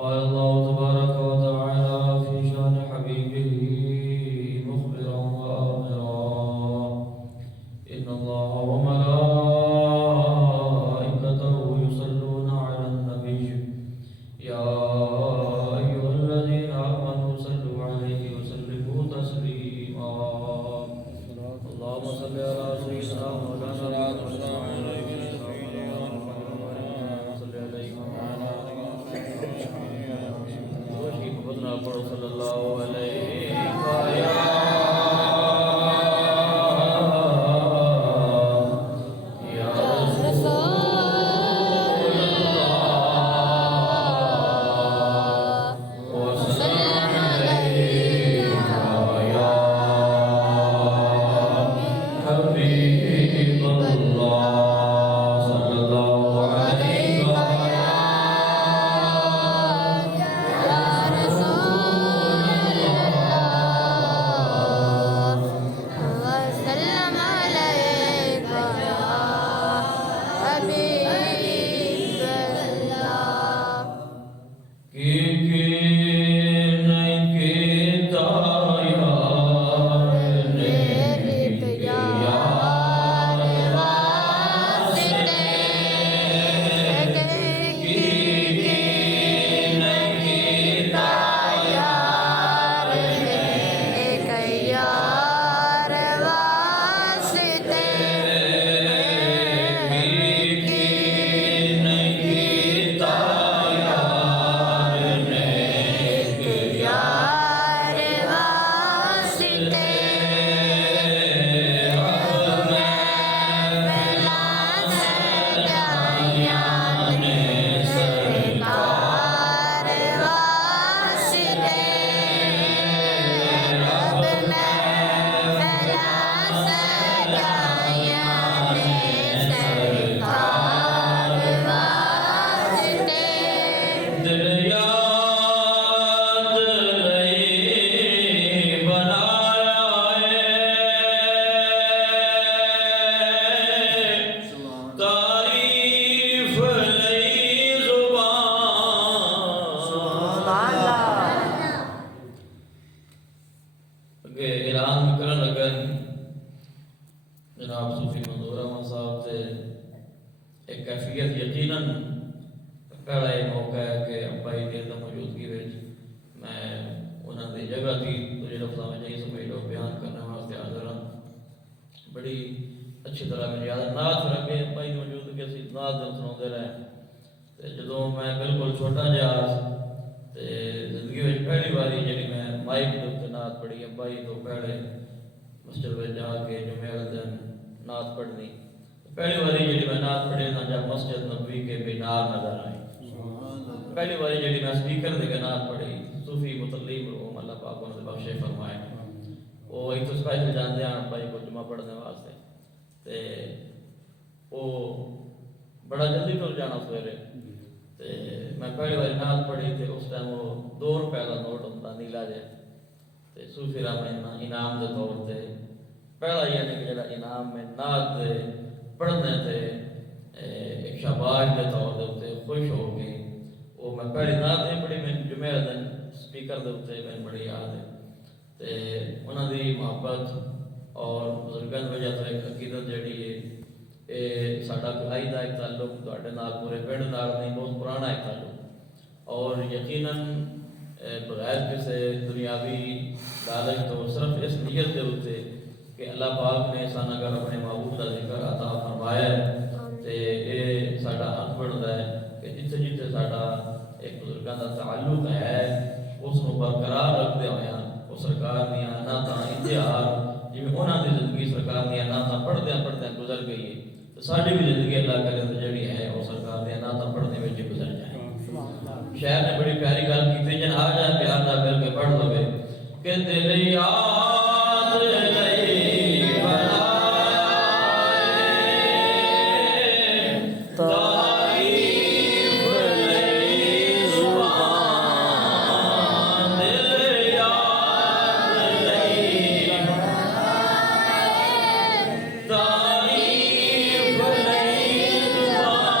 قال الله تبارك وتعالى في شان حبيبه مخبرا وآمرا إن الله وملائكته يصلون على النبي يا أيها الذين آمنوا صلوا عليه وسلموا تسليما اللهم صل على سيدنا مولانا صلی اللہ علیہ جناب صوفی منظور احمد صاحب سے ایک کیفیت یقیناً پہلا یہ موقع ہے کہ ابائی دیر دا موجودگی میں انہوں نے جگہ تھی تجھے لفظہ میں نہیں سمجھ لو بیان کرنے واسطے حاضر ہوں بڑی اچھی طرح میں یاد ہے نعت رکھے ابائی موجودگی اسی نعت دن سناتے رہے جدوں میں بالکل چھوٹا جہاز زندگی میں پہلی باری جی میں مائک دے نعت پڑھی ابائی تو پہلے مسجد میں جا کے جمعہ دن نعت پڑھنی پہلی باری جی میں نعت پڑھی نا جب مسجد نبوی کے مینار نظر آئے پہلی باری جی میں سپیکر دے کے نعت پڑھی صوفی متلیم روم اللہ پاک انہوں نے بخشے فرمائے وہ ایک تو سپیشل جانتے ہیں ابائی کو جمعہ پڑھنے واسطے تے وہ بڑا جلدی ٹر جانا سویرے میں پہلی باری نعت پڑھی تھے اس ٹائم وہ 2 روپے کا نوٹ ہوتا نیلا جے صوفی رحمہ انعام دے طور تے پہلا یعنی کہ جڑا انعام میں نعت دے پڑھنے تھے ایک شاباش دے طور دے ہوتے خوش ہو کے وہ میں پہلی نعت نہیں پڑھی میں جمعہ دن سپیکر دے ہوتے میں بڑی یاد ہے تے انہوں دی محبت اور بزرگان وجہ تو ایک عقیدت جڑی ہے ساڈا بھائی دا ایک تعلق تواڈے نال پورے پنڈ نال نہیں بہت پرانا ایک تعلق اور یقیناً بغیر کسی دنیاوی لالچ تو صرف اس نیت کے ہوتے کہ اللہ پاک نے سان اگر اپنے معبود کا ذکر عطا فرمایا ہے تے یہ ساڈا حق بنتا ہے کہ جتھے جتھے ساڈا ایک بزرگاں دا تعلق ہے اس کو برقرار رکھتے ہوئے وہ سرکار دیا نعتاں اتحاد جی انہوں کی زندگی سرکار دیا نعتاں پڑھدیاں گزر گئی ہے تو ساری بھی زندگی اللہ کرے تو جڑی ہے وہ سرکار دیا نعتاں پڑھنے میں گزر جائے شاعر نے بڑی پیاری گل کی جن آ جائے پیار نہ کر کے پڑھ لو کہ دل یاد نہیں بنائے تعریف نہیں زبان دل یاد نہیں تعریف نہیں زبان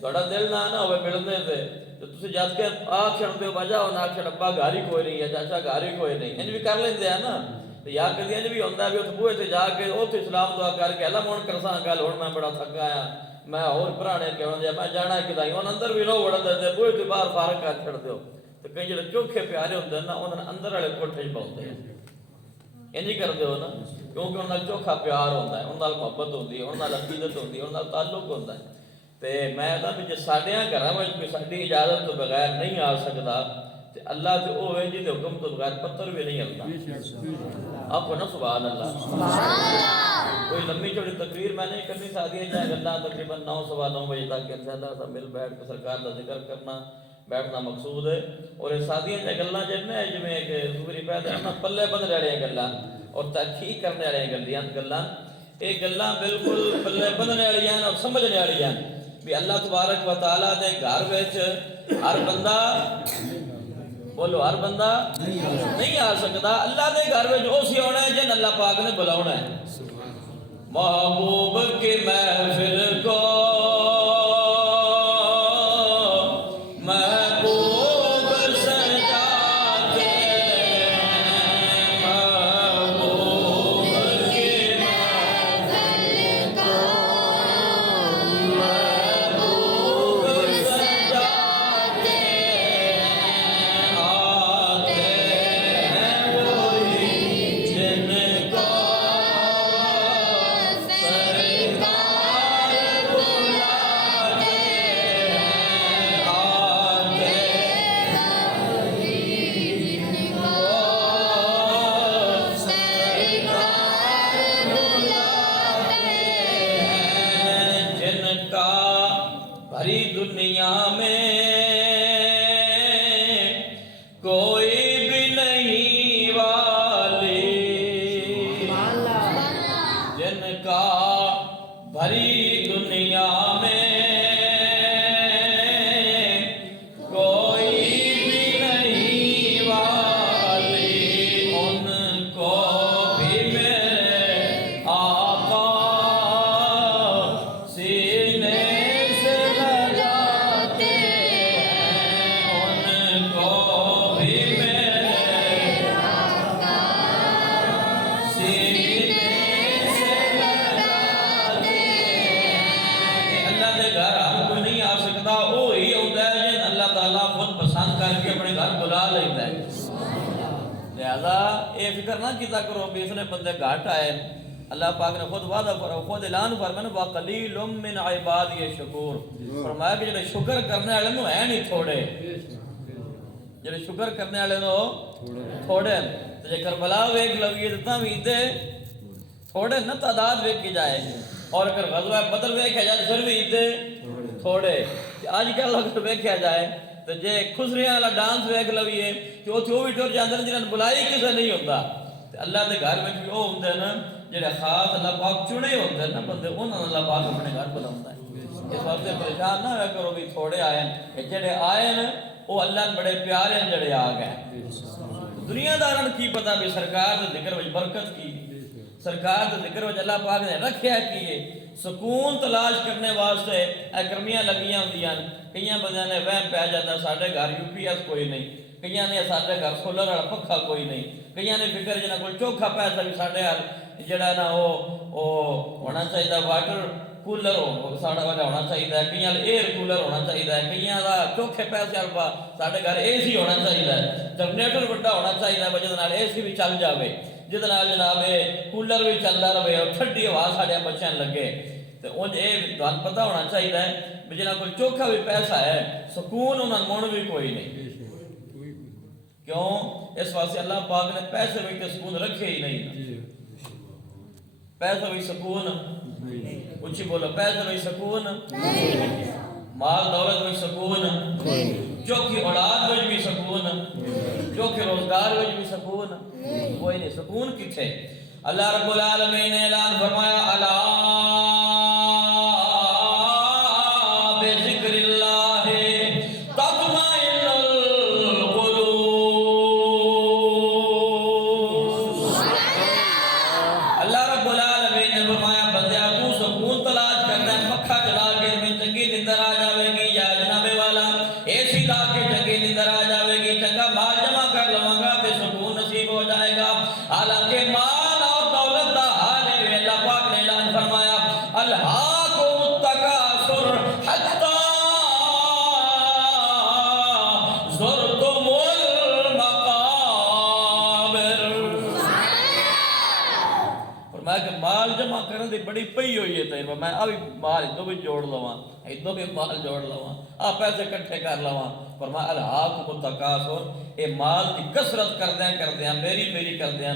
ਤੁਹਾਡਾ ਦਿਲ ਨਾ ਹੋਵੇ ਮਿਲਦੇ ਤੇ ਤੁਸੀਂ ਜਦ ਕੇ ਆਖ ਛੱਡਦੇ ਹੋ ਬਾਜਾ ਉਹਨਾਂ ਆਖ ਛੱਡ ਘਰ ਹੀ ਕੋਈ ਨਹੀਂ ਹੈ, ਚਾਚਾ ਘਰ ਹੀ ਕੋਈ ਨਹੀਂ, ਇੰਜ ਵੀ ਕਰ ਲੈਂਦੇ ਆ ਨਾ। ਤੇ ਯਾਰ ਕਦੀ ਇੰਜ ਵੀ ਹੁੰਦਾ ਵੀ ਉੱਥੇ ਬੂਹੇ ਤੇ ਜਾ ਕੇ ਉੱਥੇ ਸਲਾਮ ਦੁਆ ਕਰਕੇ ਅੱਲਾ ਹੁਣ ਕਰਸਾਂ ਗੱਲ, ਹੁਣ ਮੈਂ ਬੜਾ ਥੱਕਾ ਆ, ਮੈਂ ਹੋਰ ਪੁਰਾਣੇ ਕਿਉਂ ਜਿਹਾ ਮੈਂ ਜਾਣਾ ਕਿਦਾਈ, ਉਹਨਾਂ ਅੰਦਰ ਵੀ ਲੋ ਵੜਨ ਦਿੰਦੇ, ਬੂਹੇ ਤੋਂ ਬਾਹਰ ਫਾਰਕ ਕਰ ਛੱਡ ਦਿਓ। ਤੇ ਕਈ ਜਿਹੜੇ ਚੋਖੇ ਪਿਆਰੇ ਹੁੰਦੇ ਨਾ ਉਹਨਾਂ ਅੰਦਰ ਵਾਲੇ ਕੋਠੇ 'ਚ ਪਾਉਂਦੇ ਆ, ਇੰਜ ਕਰਦੇ ਹੋ ਨਾ, ਕਿਉਂਕਿ ਉਹਨਾਂ ਨਾਲ ਚੋਖਾ ਪਿਆਰ ਹੁੰਦਾ ਹੈ, ਉਹਨਾਂ ਨਾਲ ਮੁਹੱਬਤ ਹੁੰਦੀ ਹੈ, ਉਹਨਾਂ ਨਾਲ ਅਕੀਦਤ ਹੁੰਦੀ ਹੈ, ਉਹਨਾਂ ਨਾਲ ਤਾਲੁਕ ਹੁੰਦਾ ਹੈ। ਤੇ ਮੈਂ ਤਾਂ ਵੀ ਜੇ ਸਾਡਿਆਂ ਘਰਾਂ ਵਿੱਚ ਕੋਈ ਸਾਡੀ ਇਜਾਜ਼ਤ ਤੋਂ ਬਗੈਰ ਨਹੀਂ ਆ ਸਕਦਾ ਤੇ ਅੱਲਾ ਤੇ ਉਹ ਹੈ ਜਿਹਦੇ ਹੁਕਮ ਤੋਂ ਬਗੈਰ ਪੱਥਰ ਵੀ ਨਹੀਂ ਹਿਲਦਾ। ਆਪੋ ਨਾ ਸੁਭਾਨ ਅੱਲਾਹ। کوئی لمبی چوڑی تقریر میں نہیں کرنی، سادیاں جائیں گلاں تقریباً 9 سوا 9 بجے تک انشاءاللہ سب مل بیٹھ کے سرکار کا ذکر کرنا بیٹھنا مقصود ہے۔ اور یہ سادیاں جائیں گلاں جنہیں جمیں کہ سوری پیدا ہے پلے بندھ رہے ہیں گلاں اور تحقیق کرنے رہے ہیں گلاں ایک گلاں بالکل پلے بندھنے والی ہیں اور سمجھنے والی ہیں بھی اللہ تبارک و تعالیٰ دے گھر وچ ہر بندہ بولو ہر بندہ نہیں آ سکتا، اللہ دے گھر وچ اسی ہونا ہے جن اللہ پاک نے بلاونا ہے۔ محبوب کی محفل کو محبوب سجاتے محبوب کی محفل کو محبوب سجاتے آتے ہیں وہی جن کو بھری دنیا میں کوئی بھی نہیں والی، جن کا بھری دنیا میں کوئی بھی نہیں والی، ان کو بھی میرے آقا سینے کے اپنے گھر بلا لیتا ہے۔ لہذا یہ فکر نہ کیتا کرو بھی اس نے بندے گھٹ آئے، اللہ پاک نے خود وعدہ فرمایا، خود اعلان فرمایا وَقَلِيلٌ مِّنْ عِبَادِيَ الشَّكُورُ، فرمایا کہ جڑے شکر کرنے والے نو ہے نہیں تھوڑے، جڑے شکر کرنے والے نو تھوڑے، تو جے کربلا ویکھ لویے تے تاں وی تے تھوڑے نہ تعداد ویکھی جائے، اور اگر غزوہ بدر ویکھیا جائے پھر بھی تے تھوڑے۔ آج کل اگر ویکھیا جائے تو جے خسریاں والا ڈانس ویکھ لویے کہ اوتھے وہ بھی ٹر جاندے نے جنہاں بلائی کسے نہیں ہوندا، تے اللہ دے گھر وچ بھی او ہوندے نا جڑے خاص اللہ پاک چنے ہوندے نا بندے، انہاں اللہ پاک اپنے گھر بلاوندا ہے۔ اس واسطے پریشان نہ ہویا کرو بھی تھوڑے آئے ہیں، جڑے آئے نا او اللہ نے بڑے پیارے ہیں جڑے آ گئے۔ دنیا دارن کی پتہ بھی سرکار دے ذکر وچ برکت کی، سرکار دے ذکر وچ اللہ پاک نے رکھیا کیے، سکون تلاش کرنے واسطے گرمیاں لگیاں ہوندیاں، کئیاں بندیاں نے وہم پہ جاتا ساڈے گھر یو پی ایس کوئی نہیں، کئیاں نے ساڈے گھر سولر والا پکھا کوئی نہیں، کئیاں نے فکر جنہاں کول چوکھا پیسہ بھی ساڈے حال جڑا نا او ہونا چاہیے واٹر کولر ساڈا والا ہونا چاہیے، کئیاں ایئر کولر ہونا چاہیے، کئیاں دا چوکھے پیسے والا ساڈے گھر اے سی ہونا چاہیے، جنریٹر بڑا ہونا چاہیے وجہ نال اے سی بھی چل جاوے، جس نال جناب کولر بھی چلتا رہے اور ٹھنڈی ہوا ساڈے بچیاں لگے۔ تو اون اے تہانوں پتہ ہونا چاہیے بھی جنہاں کول چوکھا بھی پیسہ ہے سکون انہاں مون بھی کوئی نہیں، کیوں؟ اس واسطے اللہ پاک نے پیسے بھی سکون رکھے ہی نہیں، پیسہ بھی سکون اچھی بولو، پیسہ بھی سکون مال دولت بھی سکون، چوکھی اولاد وچ بھی سکون، چوکھی روزگار وچ بھی سکون کوئی نہیں، سکون کتھے؟ اللہ رب العالمین نے اعلان فرمایا الا بذکر اللہ تطمئن القلوب۔ اللہ رب العالمین نے فرمایا بندیا تو سکون تلاش کرنا ہے، پکھا چلا کے میں چنگی نیندر آ جاوے بڑی پئی ہوئی ہے تیر میں ابھی مال ادھوں بھی جوڑ لواں ادھوں بھی مال جوڑ لواں پیسے کٹھے کر لواں فرمایا الہاکم التکاثر، اے مال کی کثرت کردیاں میری کردیاں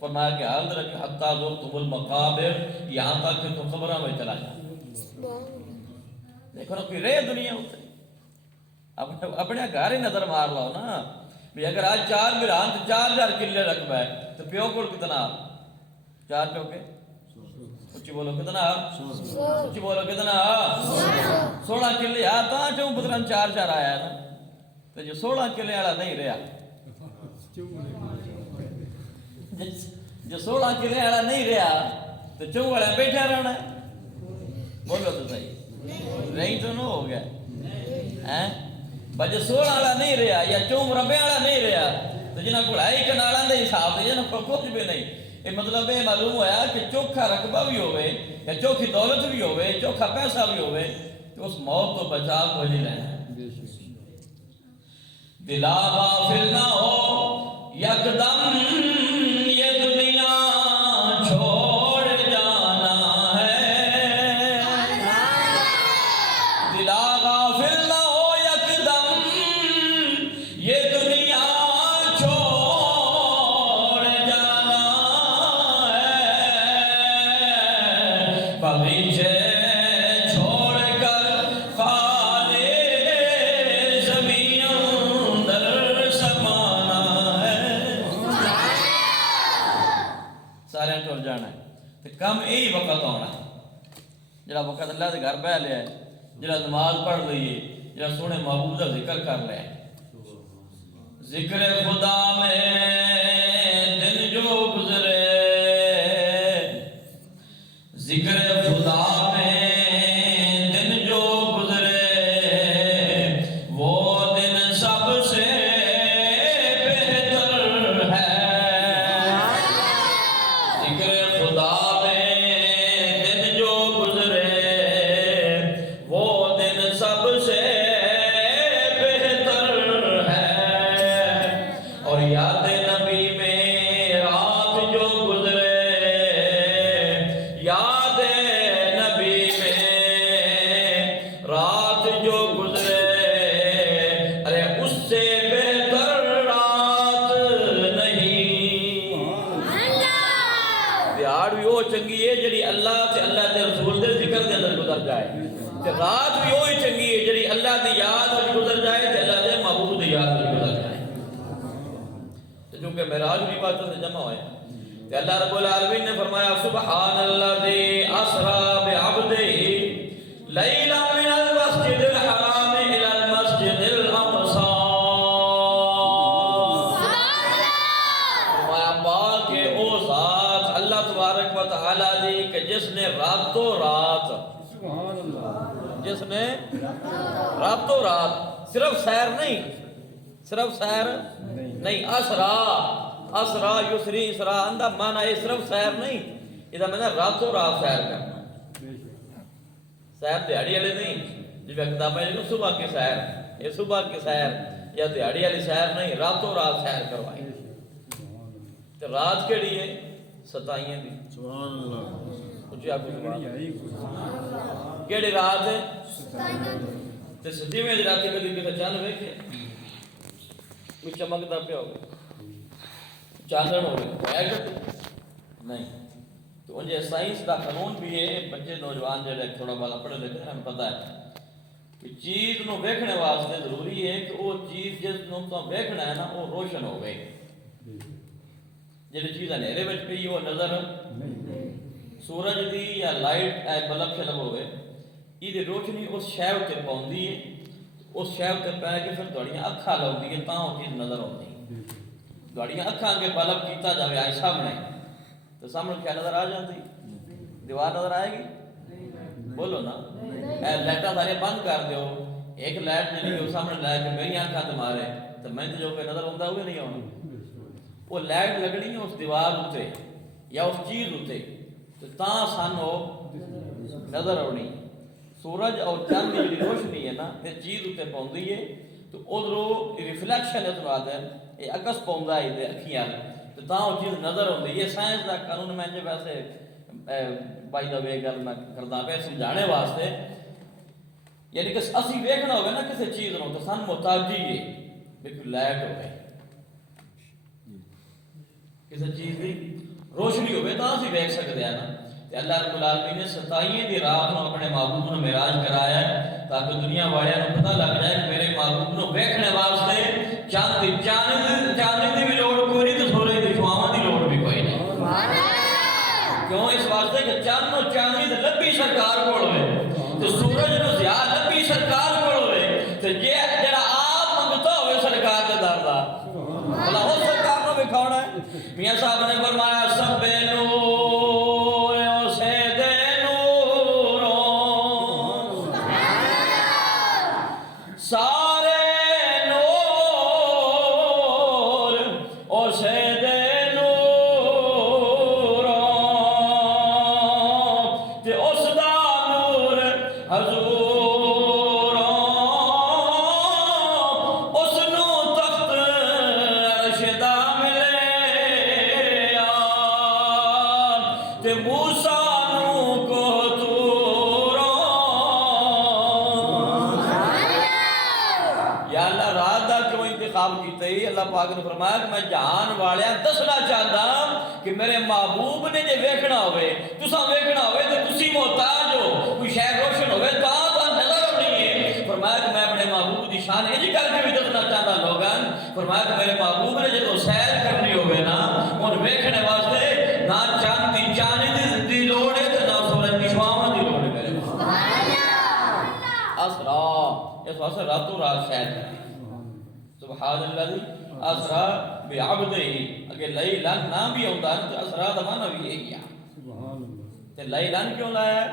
فرمایا کہ حال رکھ حتی زرتم المقابر، یہاں تک کہ تم قبراں میں چلا جا۔ دیکھو نا کوئی رہے دنیا ہوتے اپنے گھر ہی نظر مار لو نا بھی اگر آج 4 برہان تو 4000 کلے رقبہ ہے تو پیو کو کتنا 4 پیو کے اچھی بولو کتنا 16 کلے آتا چوں پتران 4 آیا ہے نا تو جو 16 کلے والا نہیں رہا جو 16 کلے والا نہیں رہا تو چوں والا بیٹھا رہنا ہے، بولو تو صحیح نہیں تو نہ ہو گیا بجے 16 والا نہیں رہا یا 4 مربع والا نہیں رہا تو جنہاں کو ڈھائی کنالاں دے حساب سے جنہاں کو کچھ بھی نہیں، یہ مطلب یہ معلوم ہوا کہ چوکھا رقبہ بھی ہوئے یا چوکھی دولت بھی ہوئے چوکھا پیسہ بھی ہوئے تو اس موت تو بچا کو ہی لینا ہے۔ دلا غافل نہ ہو یکدم یہ دنیا چھوڑ جانا ہے، دلا غافل نہ ہو یکدم یہ دنیا چھوڑ جانا ہے، بغیچے چھوڑ کر خانے زمین اندر سمانا ہے، سارے ٹر جانا ہے تو کم یہی وقت ہونا ہے جڑا وقت اللہ کے گھر بہ لیا ہے، جڑا نماز پڑھ لئیے، جڑا سونے محبوب کا ذکر کر لیا ہے۔ ذکر خدا میں دن جو گزرے، ذکر خدا میں دن جو گزرے وہ دن سب سے بہتر ہے، ذکر خدا میں دن جو گزرے وہ دن سب سے بہتر ہے، اور یاد نبی میں رات جو گزرے، یاد نبی میں رات جو گزرے ارے اس سے بہتر رات نہیں، دیہڑ بھی وہ چنگی ہے جڑی اللہ تے رسول دے ذکر دے اندر گزر جائے تے رات بھی وہی چنگی ہے جڑی اللہ دی یاد وچ گزر جائے تے اللہ دے محبوب دی یاد وچ گزر جائے۔ چونکہ معراج بھی بات سے جمع ہوئے کہ اللہ رب العالمین نے فرمایا سبحان الذی اسری بعبدہ لیلا من المسجد الحرام الى المسجد الاقصی، فرمایا پاک ہے او ذات اللہ تبارک و تعالی دی کہ جس نے راتوں رات، جس نے راتوں رات صرف سیر نہیں اسرا یسری اسرا اندہ معنی یہ صرف سیر نہیں، یہ معنی راتوں رات سیر کرنا، سیر دیہڑی والے نہیں جو کتابیں جو صبح کی سیر، یہ صبح کی سیر یا دیہڑی والی سیر نہیں، راتوں رات سیر کروائی، تو رات کیڑی ہے 27 دی، سبحان اللہ کچھ آپ کیڑی رات ہے تے 27 دی رات کدی کتے چاند ویکھے کوئی چمکدا پیا ہوگا چاندن ہوگا نہیں، تو انجھے سائنس دا قانون بھی ہے، بچے نوجوان جڑے تھوڑا بالا پڑھے لکھے ہمیں پتہ ہے کہ چیز نو ویکھنے واسطے ضروری ہے کہ وہ چیز جس نو تو ویکھنا ہے نا وہ روشن ہوگی، جڑی چیز اندھیرے وچ پئی وہ نظر سورج دی یا لائٹ بلب شلب ہوئے یہ روشنی اس شے تے پوندی ہے، اس شے تے پے کے پھر تہاڈیاں اکھاں لگدی ہے تاں وہ چیز نظر آتی ہے، تہاڈیاں اکھاں کے بلب کیتا جاوے آئے سامنے تو سامنے کیا نظر آ جاتی، دیوار نظر آئے گی، بولو نا لائٹاں سارے بند کر دیو، ایک لائٹ نہیں ہو سامنے لائٹ کے میری آنکھاں تے مارے تو میں جو کوئی نظر آتا ہوئے نہیں آنا، وہ لائٹ لگنی ہے اس دیوار اتے یا اس چیز اتے تو تاں سانو نظر آنی، سورج اور چاند کی جڑی روشنی ہے نا یہ چیز اتنے پوندی ہے تو ادھروں ریفلیکشن اس بات ہے یہ عکس پوندا ہے اکھیاں تو تاں وہ چیز نظر آتی، یہ سائنس کا قانون میں جو ویسے بائی دا وے گل میں کردا پیا سمجھانے واسطے، یعنی کہ اسی ویکھنا ہوگا نا کسی چیز نو تو سن محتاجی ہے بھی کوئی لائٹ ہوئے، کسی چیز کی روشنی ہوئے تو اسی ویکھ سکتے ہیں نا۔ تے اللہ رب العالمین نے 27 دی رات نو اپنے محبوب نو معراج کرایا ہے تاکہ دنیا والوں نو پتہ لگ جائے کہ میرے محبوب نو ویکھنے واسطے چاند دی بھی لوڑ کوئی نہیں تے سورج دی شعاواں دی لوڑ بھی کوئی نہیں۔ کیوں؟ اس واسطے کہ چاند و چاندنی تے لبی سرکار کول ہوئے تے سورج نو ضیا لبی سرکار کول ہوئے تے جڑا آپ منگتا ہوئے سرکار دے در دا بھلا وہ سرکار نو وکھاونا ہے۔ میاں صاحب نے فرمایا سب نور او سید نوروں سارے نور او سید اللہ پاک نے فرمایا کہ میں جہان والیاں دسنا چاہتا کہ میرے محبوب نے جے ویکھنا ہوئے تساں ویکھنا ہوئے تے تسی محتاج ہو کوئی شے روشن ہوئے تو نظر ہونی ہے۔ فرمایا کہ میں اپنے محبوب دی شان انج کر کے بھی دسنا چاہتا لوگاں، فرمایا کہ میرے محبوب نے جدوں سیر کرنی ہوئے نا ان ویکھنے واسطے نہ چاند دی چاند دی لوڑ ہے تے نہ سورج دی شعاواں دی لوڑ ہے میرے سبحان اللہ۔ اسرا اس واسطے راتوں رات سیر کرنی سبحان اللہ دی اسرا بعبدہ، اگر لیلن نہ بھی ہوندا تو اسرا دا معنی بھی یہی ہے سبحان اللہ۔ تے لیلن کیوں لایا ہے؟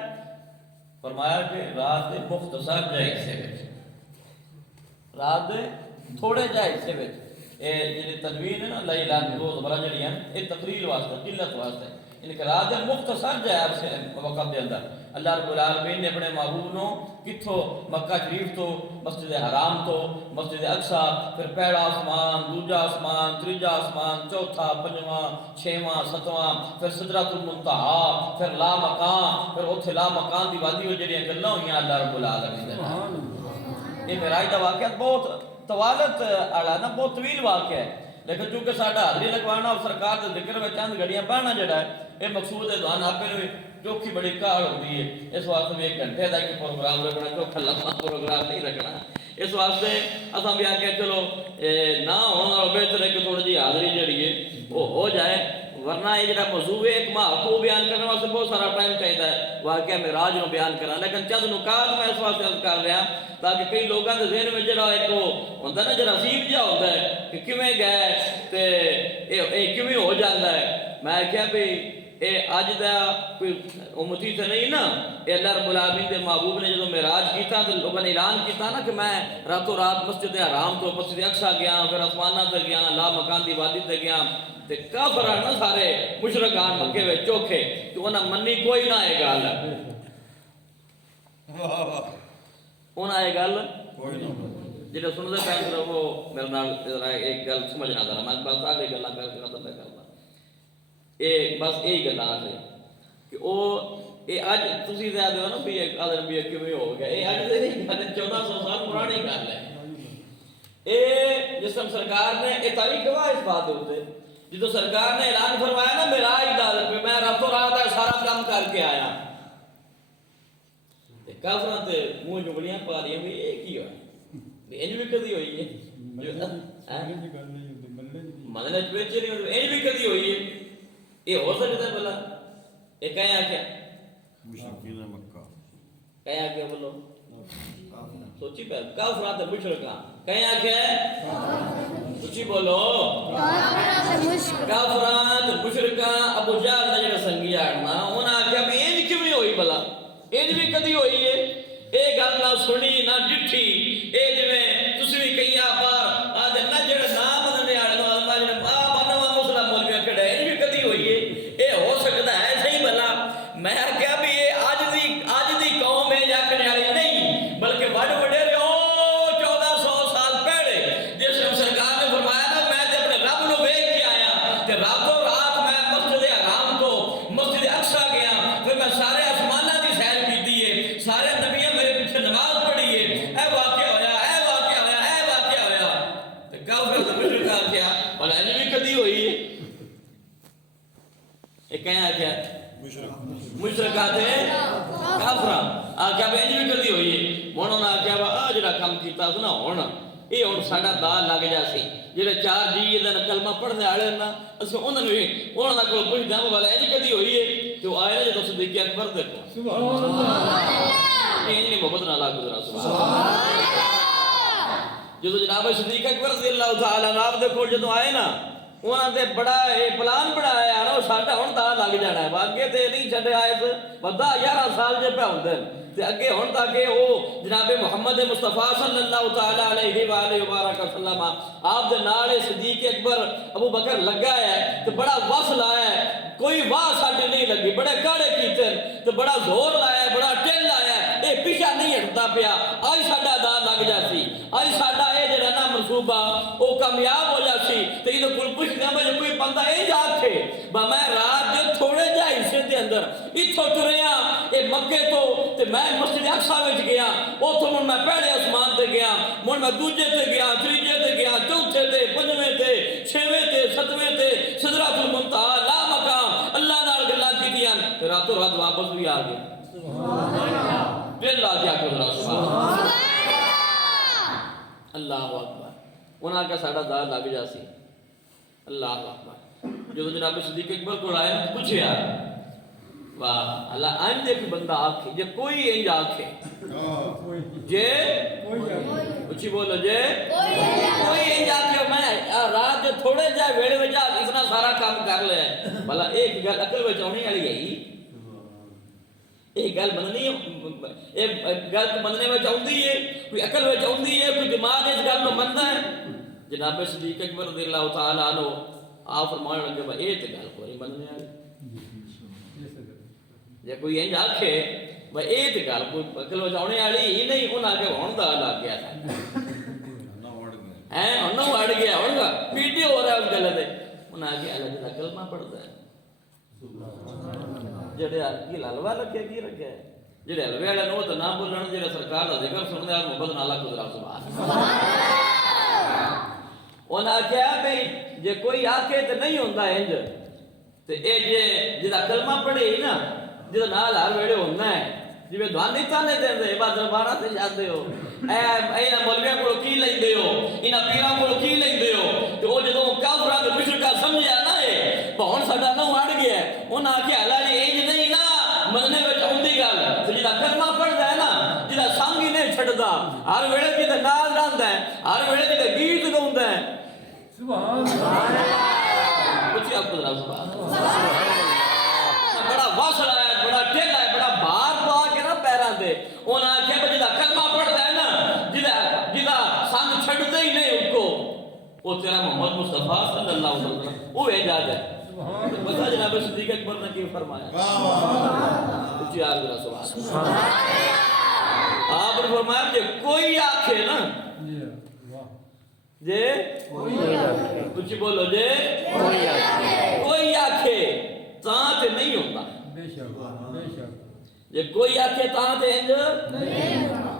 فرمایا کہ رات دے مختصر جائے حصے وچ، رات دے تھوڑے جائے حصے وچ، اے جڑی تنوین ہے نا لیلن روز برا جڑی ہیں اے تقلیل واسطے قلت واسطے، یعنی کہ رات دے مختصر جائے وقت دے اندر اللہ رب العالمین نے اپنے محبوب نو کتھوں مکہ شریف تو مسجد حرام تو مسجد اقصی پھر پہلا آسمان دوجا آسمان تیجا آسمان چوتھا پنجواں چھواں ستواں پھر سدرۃ المنتہا پھر لا مکان پھر اوتھے لا مکان دی وادی ہو جڑیاں گلاں ہوئیاں اللہ رب العالمین دے نال۔ یہ معراج دا واقعہ بہت طوالت والا نا بہت طویل واقعہ ہے، لیکن چونکہ ساڈا حاضری لگوانا اور سرکار دے ذکر میں چند گھڑیاں پڑھنا جڑا ہے یہ مقصود ہے دعان آپ نے چوکھی بڑی کار ہوتی ہے، اس واسطے میں 1 گھنٹے کا ایک پروگرام رکھنا، چوکھا لمبا پروگرام نہیں رکھنا، اس واسطے اساں بھی آکھیا چلو نہ ہونا اور بہتر ہے کہ تھوڑی جی حاضری جڑی ہے وہ ہو جائے، ورنہ یہ جڑا موضوع ہے ایک ماہ کو بیان کرنے واسطے بہت سارا ٹائم چاہیے ہے واقعہ معراج نو بیان کرنا، لیکن چند نکات میں اس واسطے عرض کر رہا تاکہ کئی لوگوں کے ذہن میں جڑا ایک ہوندا نا جڑا عجیب جہا ہوندا ہے کہ کیویں گئے تے اے کیویں ہو جاندا ہے۔ میں کہیا بھی اے اج دا کوئی امتی تے نہیں نا، اے اللہ رب العالمین دے محبوب نے جدوں معراج کیتا تے لوگوں نے اعلان کیتا نا کہ میں راتوں رات مسجد حرام تو مسجد اقصی گیا، پھر آسماناں تے گیا، لا مکان دی وادی تے گیا، تے کافر نا سارے مشرکان مکے وچ چوکھے تے انہاں منی کوئی نہ اے گل، انہاں اے گل کوئی نہ جڑے سنتے پے وہ میرے نال ایک گل سمجھنا ذرا، میں بس آگے گلاں کر کے ختم کردا بس یہی گلاں سے کہ وہ یہ اج تسی زیادہ ہو نا بھی ایک آدھر بھی کیویں ہو گیا، یہ اج نہیں گل 1400 سال پرانی گل ہے۔ یہ جس ٹائم سرکار نے یہ تاریخ گواہ اس بات ہوتے جدو سرکار نے اعلان فرمایا نا معراج دا پہ میں راتوں رات سارا کام کر کے آیا، کافراں تے منہ جگڑیاں پا رہی بھی یہ کی ہوا انج بھی کدی ہوئی ہے مدن وچ نہیں انج بھی کدی ہوئی ہے، یہ ہو سکتا ہے بھلا یہ کہیں آکھیا مشرکین مکہ کہیں آکھیا بولو سوچی پہ کافراں تے مشرکاں کہیں آکھیا سوچی بولو کافراں تے مشرکاں ابو جہل دا جڑا سنگی آڑنا انہاں آکھیا بھی انج کیویں ہوئی بھلا انج بھی کدی ہوئی ہے، اے گل نہ سنی نہ ڈٹھی، اے جویں تسی بھی کئی بار آ دے نہ جڑا نام مننے والے نو اللہ جڑا بنوا مسلم مولوی کھڑا ہے انج بھی کدی ہوئی ہے، اے ہو سکتا ہے صحیح بھلا۔ میں کہا بھی یہ آج دی قوم ہے جاکنے والی نہیں بلکہ بڑے وڈیرے 1400 سال پہلے جس نے سرکار نے فرمایا نا میں تے اپنے رب نو ویکھ کے آیا تے راتوں رات میں مسجد حرام تو مسجد اقصی گیا کام کیتا اس نہ ہونا یہ ہوں ساڈا دا لگ جا سی جڑے 4 جی یہ کلمہ پڑھنے والے نا اصل انہوں نے انہوں کو پوچھ دیں والا یہ کدی ہوئی ہے تو آئے نا جب صدیق اکبر دیکھو سبحان اللہ یہ نہیں محبت نہ لا گزرا سبحان اللہ جدو جناب صدیق اکبر رضی اللہ تعالی عنہ دیکھو جدو آئے نا انہوں نے بڑا پلان بنایا نا وہ ساڈا ہوں دا لگ جانا ہے اگے تے نہیں چھڈے آئے بندہ 11 سال جے پہ ہوندے تے اگے ہن تک وہ جناب محمد مصطفیٰ صلی اللہ تعالی علیہ وآلہ وبارک وسلم آپ دے نال صدیق اکبر ابو بکر لگا ہے تے بڑا وصل آیا ہے کوئی واہ ساڈے نہیں لگی بڑے کاڑے کیتے تے بڑا زور لایا بڑا ٹل لایا اے پیچھے نہیں ہٹدا پیا اج ساڈا دا لگ جاسی اج ساڈا اے جڑا نا منصوبہ او کامیاب ہو جاسی تے یہ کل پوچھنا میں کوئی بندہ اے جا کے با میں رات دے تھوڑے جا حصے دے اندر ایتھوں ٹریا اے مکے تو تے میں مسجد اقصی وچ گیا اوتھوں میں پہلے آسمان تے گیا میں دوجے تے گیا تیجے تے گیا چوتھے تے پنجویں تے چھویں تے ستویں تے سدرۃ المنتہا لا مقام اللہ نال گلاں کیتیاں تے راتوں رات واپس بھی آ گئے سبحان اللہ پھر لا کیا کرا سبحان اللہ اکبر انہاں کا ساڈا دا لگ جا سی اللہ اکبر جو جناب صدیق اکبر کو آئے نا پوچھیا واہ اللہ آئندہ کوئی بندہ آکھے جے کوئی انج آکھے جے اچھی بولو جے کوئی انج آکھے میں رات جو تھوڑے جائے ویڑے وجہ اتنا سارا کام کر لے بھلا ایک گل عقل وچ آنی والی ہے ایک گل مننی ایک گل مننے وچ آندی ہے کوئی عقل وچ آندی ہے کوئی دماغ اس گل نو مندا ہے جناب صدیق اکبر رضی اللہ تعالی عنہ آپ فرمان لگے بھائی یہ تو گل کوئی مننے والی جے کوئی انج آکھے بھائی یہ تو گل کوئی عقل وچ آنے والی ہی نہیں انہاں کے ہون دا لگ گیا ہے انہوں اڑ گیا ہن ویڈیو ہو رہا ہے اس گل تے انہاں کے اللہ دا کلمہ پڑھدا ہے جڑے کی حلوا رکھے کی رکھے جڑے حلوے والے نو تو نہ بولن جڑے سرکار دا ذکر سننے والے محبت نال گزرا سبحان اللہ انہاں کہیا بھئی جے کوئی آکھے تے نہیں ہوندا انج تے اے جے جدا کلمہ پڑھے ہی نا جدا نال ہر ویلے ہوندا ہے جویں دعا نہیں تانے دیندے بعد درباراں تے جاندے ہو اے مولویاں کولوں کی لیندے ہو انہاں پیراں کولوں کی لیندے ہو تے او جدوں کافراں تے مشرکاں سمجھیا نا اے ہن ساڈا نو اڑ گیا انہاں آکھیا اللہ جی انج نہیں نا مننے وچ اوندی گل تے جدا کلمہ پڑھدا ہے نا جدا سنگ ہی نہیں چھڈدا ہر ویلے جدا نال رہندا ہے ہر ویلے جدا گیت گاوندا ہے سبحان اللہ کچھ آپ کو سبحان اللہ بڑا واصل ہے بڑا ٹھیلا ہے بڑا بھار پا کے نا پیراں تے انہاں آکھیا جدا کلمہ پڑھدا ہے نا جدا سنگ چھڈدا ہی نہیں اس کو وہ تیرا محمد مصطفیٰ صلی اللہ علیہ وسلم وہ اعجاز ہے پتہ جناب صدیق اکبر نے کی فرمایا کچھ یاد کرا سبحان اللہ آپ نے فرمایا کہ کوئی آکھے نا جے کچھ بولو جے کوئی آکھے تاں تے نہیں ہوتا جے کوئی آکھے تاں تے انج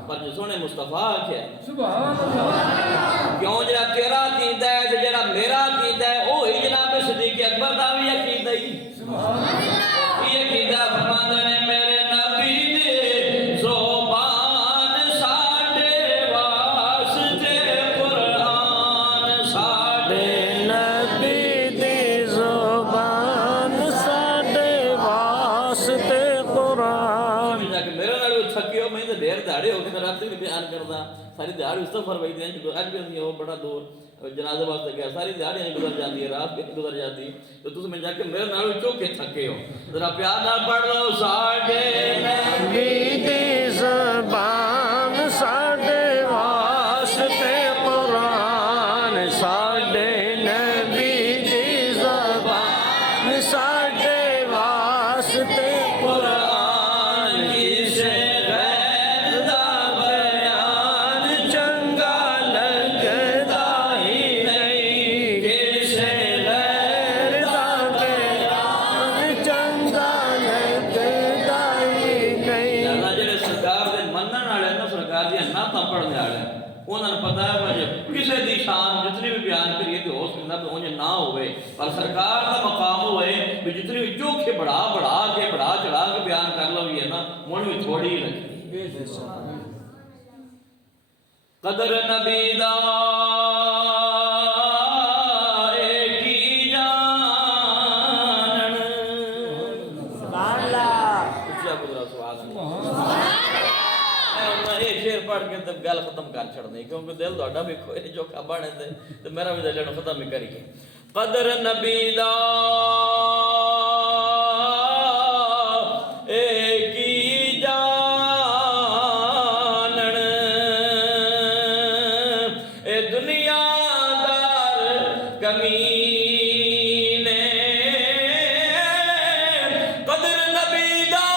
پر جو سونے مصطفیٰ آکھے سبحان اللہ کیوں جڑا تیرا عقیدہ ہے تے جڑا میرا عقیدہ ہے او ہی جناب صدیق اکبر دا بھی عقیدہ ہی سبحان اللہ یہ عقیدہ فرماندے نے میرے نبی دے زبان ساڈے واسطے قرآن ساڈے نبی دی زبان ساڈے واسطے قرآن میرے نال تھکیو میں تے دیر دہاڑے ہو کے رات بھی بیان کردا ساری دہاڑی استغفار وہی دین جو اج بھی وہ بڑا دور جنازہ واسطے گیا ساری دہاڑی گزر جاتی ہے رات بھی گزر جاتی تو تم میں جا کے میرے نال چوکے تھکے ہو ذرا پیار نال پڑھ لو ساڈے نبی دی زبان ساڈے واسطے قرآن ساڈے نبی دی زبان ساڈے واسطے قرآن کسے غیر دا بیان چنگا لگدا ہی نہیں کسے غیر دا بیان چنگا لگدا ہی نہیں اللہ جڑے سرکار دے منن والے نا سرکار دی نعتاں پڑھنے والے انہاں نوں پتہ ہے کہ کسے دی شان جتنی بھی بیان کریے تے ہو سکدا کہ اونج نہ ہوئے پر سرکار دا مقام ہوئے کہ جتنی بھی چوکھے بڑھا کے بڑھا چڑھا کے بیان کر لو یہ نا من بھی تھوڑی ہی لگی قدر نبی دا کی جانن سبحان اللہ یہ شعر پڑھ کے تو گل ختم کر چھڑنی کیونکہ دل تہاڈا بھی کوئی چوکھا بنے تے میرا بھی دل ختم ہی کریے قدر نبی دا کی جانن اے دنیا دار کمینے قدر نبی دا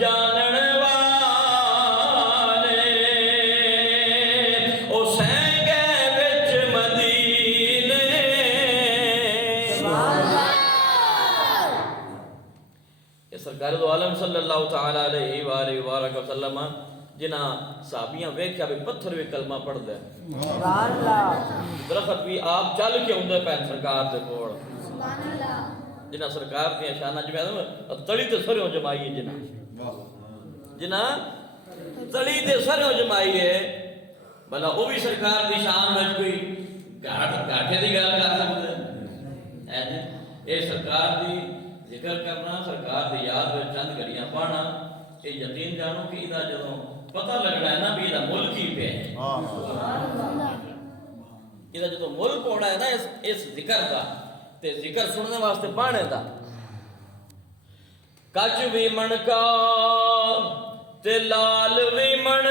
جانن والے او سینگے وچ مدینے یہ سرکار دو عالم صلی اللہ تعالی علیہ وآلہ وآلہ وسلم جنہاں صحابیاں ویکھیا بھی پتھر بھی کلمہ پڑھ دے سبحان اللہ درخت بھی آپ چل کے ہوندے پین سرکار دے کول جنہاں سرکار دیا شانہ جو تڑی تے سریوں جمائی ہے جنہاں تڑی تے سریوں جمائی ہے بھلا وہ بھی سرکار دی شان میں کوئی گاٹھے دی گل کر سکتے ہیں اے سرکار دی ذکر کرنا سرکار دی یاد میں چند گھڑیاں پانا یہ یقین جانو کہ ادھا جدوں پتہ لگنا ہے نا بھی ادھا ملک ہی پہ ادھا جدوں ملک ہونا ہے نا اس ذکر کا تے ذکر سننے واسطے پانے دا کچ بھی من کا تے لال بھی من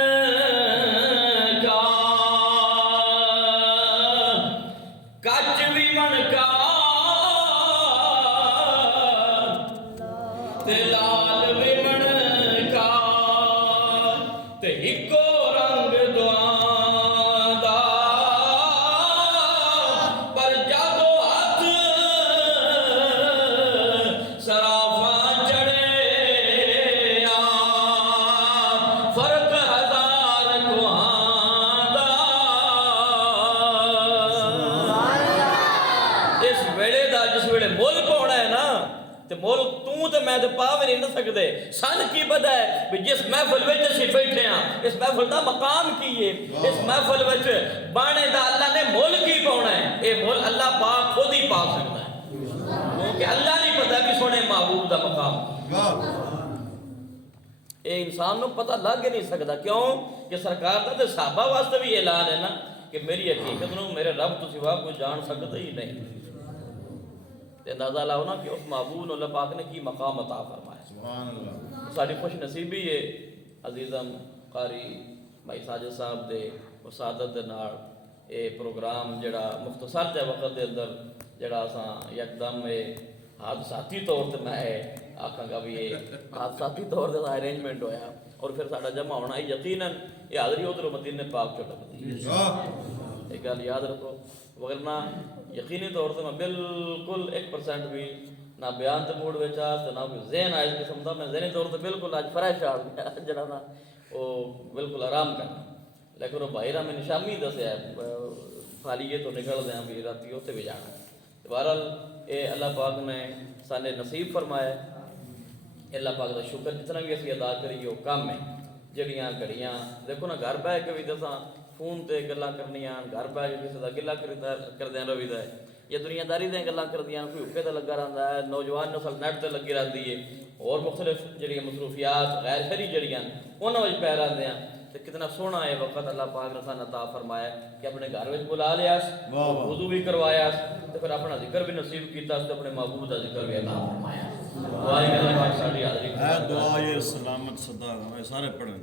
کا کچ بھی من کا تے لال بھی من کا تے ہکو رنگ دعاں دا پر جادو ہاتھ سرافاں چڑھے آ فرق ہزار کوہاں دا اس ویڑے دا جس ویڑے ملک ہونا ہے نا تے ملک تے میں تے پاوے نہیں نہ سکدے سن کی پتہ ہے بھی جس محفل وچ اسی بیٹھے ہاں اس محفل دا مقام کی ہے اس محفل وچ بانے دا اللہ نے ملک ہی پاؤنا ہے اے ملک اللہ پاک خود ہی پا سکتا ہے کیونکہ اللہ نہیں پتہ کہ سونے محبوب دا مقام اے انسان نو پتہ لگ نہیں سکتا کیوں کہ سرکار دا تے صحابہ واسطے بھی اعلان ہے نا کہ میری حقیقت نو میرے رب تو سوا کوئی جان سکتا ہی نہیں اندازہ لاؤ نا کہ اس محبوب اللہ پاک نے کی مقام عطا فرمایا سبحان اللہ ساری خوش نصیبی ہے عزیزم قاری بھائی ساجد صاحب دے وسادت دے نال اے پروگرام جڑا مختصر دے وقت دے اندر جڑا اساں یکدم اے حادثاتی طور تے میں آکھاں گا بھی یہ حادثاتی طور تے ارینجمنٹ ہویا اور پھر ساڈا جمع ہونا یقیناً یہ حاضری ادھر مدینے پاک چ لگدی ایک گل یاد رکھو ورنہ یقینی طور سے میں بالکل 1% بھی نہ بیان تے موڈ وچ آ تے نہ کوئی ذہن آ اس قسم دا میں ذہنی طور تے بالکل اج فریش آ جڑا نا او بالکل آرام کرنا لیکن وہ بھائی را میں نشامی دسیا فالیے تو نکل دیں بھی راتی اوتے بھی جانا بہرحال اے اللہ پاک نے سانے نصیب فرمایا اللہ پاک دا شکر جتنا بھی اسی ادا کریے وہ کم ہے جڑیاں گھڑیاں دیکھو نا گھر بہ کے بھی دساں فون تے گلاں کرنیاں گھر بہ کے کسی دا گلا کردیاں رویدا ہے یا دنیا داری دیاں گلاں کردیاں کوئی حقے تے لگا رہندا ہے نوجوان نسل نیٹ تے لگی رہندی ہے اور مختلف جڑیاں مصروفیات غیر شرعی جڑیاں انہاں وچ پے رہندے ہیں تے کتنا سونا ہے وقت اللہ پاک نے سانوں عطا فرمایا کہ اپنے گھر وچ بلا لیا وضو بھی کروایا تے پھر اپنا ذکر بھی نصیب کیتا تے اپنے محبوب دا ذکر بھی عطا فرمایا دعا ہے اللہ پاک ساڈی حاضری ہے دعا یہ سلامت صدا ہے سارے پڑھیں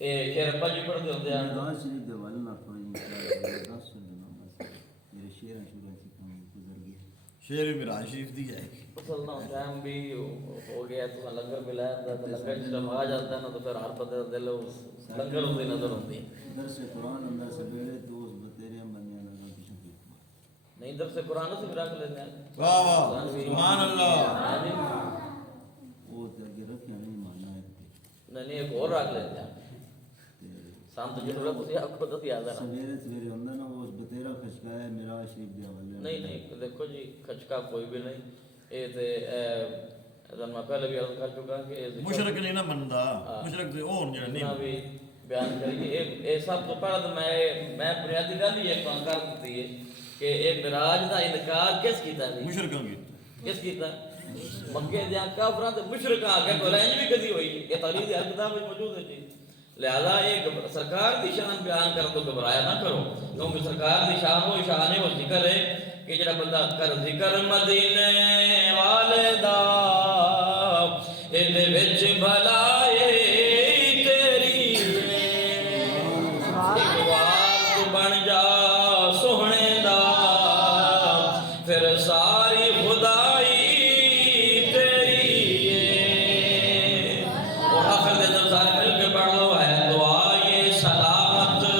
اے شیر ابا جی پڑھ دے ہوندے ہیں دعا شریف دے والے نہ پڑھیں دس میرے شعر شروع سے گزر گئے شعر میراج شریف دی جائے گی مسلمان ٹائم بھی ہو گیا تو لنگر ملایا تھا تو لنگر جب آ جاتا ہے نا تو پھر ہر بندے دل لنگر ہوتی نظر ہوتی ہے درس قرآن اندر سے بیڑے دوست بتیرے بنیا لگا پیچھے نہیں درس قرآن سے بھی رکھ لیتے ہیں واہ واہ سبحان اللہ وہ تے اگے رکھیا نہیں ماننا ہے نہیں ایک اور رکھ لیتے ہیں سام تو ضرورت اسی آپ کو تو یاد ہے سویرے سویرے ہوندا نا وہ بتیرا خشکا ہے میرا شریف دے حوالے نہیں دیکھو جی کھچکا کوئی بھی نہیں اے تے اگر میں پہلے بھی عرض کر چکا کہ یہ ذکر مشرک نہیں نہ مندا مشرک تے اور جڑے اتنا نہیں بھی بیان کریے یہ سب تو پہلے تو میں بنیادی گل ہی ایک کر دیتی ہے کہ یہ معراج کا انکار کس کیتا ہے؟ مشرکاں کی کس کیتا؟ مکے دیا کافراں تے مشرکاں آگے کوئی رینج بھی کدی ہوئی یہ تاریخ کی ہر کتاب میں موجود ہے چیز لہذا یہ سرکار دی شان بیان کر تو گھبرایا نہ کرو کیونکہ سرکار دی شان وہ ذکر ہے کہ جڑا بندہ کر ذکر مدینے والے دا